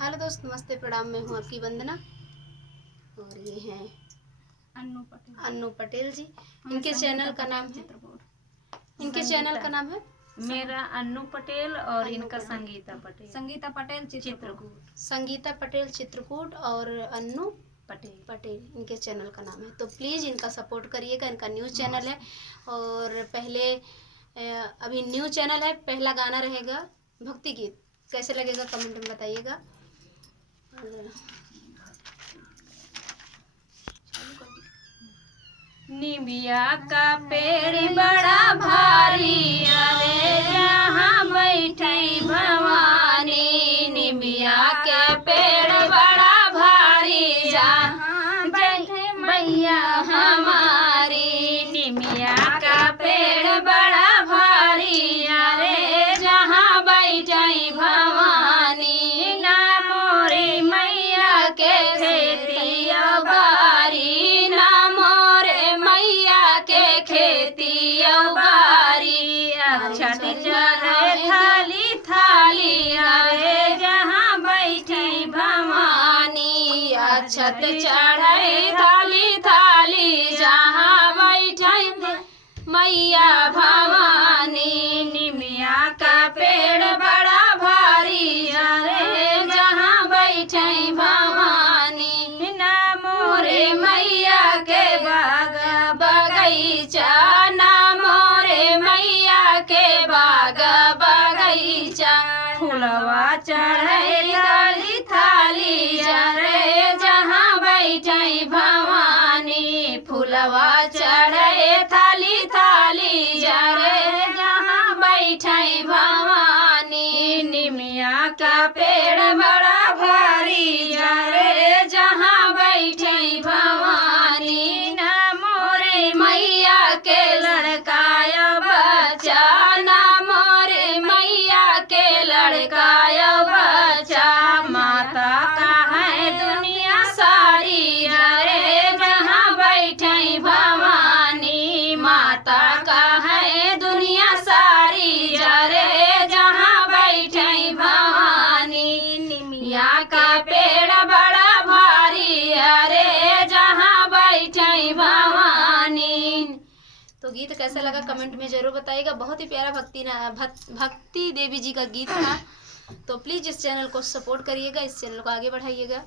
हेलो दोस्त, नमस्ते, प्रणाम। मैं हूँ आपकी वंदना और ये हैं अन्नू पटेल जी। इनके चैनल का नाम है मेरा अन्नू पटेल और इनका संगीता पटेल चित्रकूट और अन्नू पटेल इनके चैनल का नाम है। तो प्लीज़ इनका सपोर्ट करिएगा। इनका न्यूज़ चैनल है और अभी न्यू चैनल है। पहला गाना रहेगा भक्ति गीत। कैसे लगेगा कमेंट में बताइएगा। निबिया का पेड़ बड़ा भारी, अरे जहाँ बैठी भवानी। निबिया के पेड़ बड़ा भारी, जहाँ बैठे मैया हमारी। निबिया का पेड़ बड़ा भारी, अरे जहाँ बैठी भवानी। ना मोरी मैया के खेतिया बारी, ना मोरे मैया के खेतिया बारी। अक्षत चढ़े थाली थाली, अरे जहाँ बैठी भवानी। अक्षत चढ़े थाली थाली, जहाँ बैठी मैया भवानी। निमिया का पेड़ बड़ा भारी, अरे जहाँ बैठे भवानी। ना मोरे मैया के बाग बगीचा, ना मोरे मैया के बाग बगीचा। फुलवा चढ़े थाली थाली, अरे जहाँ बैठे भवानी। फुलवा चढ़े थाली थाली, अरे जहाँ बैठे भवानी। निमिया का पेड़ बड़ा भारी, अरे जहाँ बैठे भवानी। ना मोरे मैया के लड़काया बच्चा, ना मोरे मैया के लड़काया बच्चा। माता का है दुनिया सारी, अरे जहाँ बैठे भवानी। माता का है दुनिया सारी, अरे जहाँ बैठे भवानी। निमिया का पेड़ बड़ा भारी, अरे जहाँ बैठे भवानी। तो गीत कैसा लगा कमेंट में ज़रूर बताइएगा। बहुत ही प्यारा भक्ति देवी जी का गीत था। तो प्लीज़ इस चैनल को सपोर्ट करिएगा, इस चैनल को आगे बढ़ाइएगा।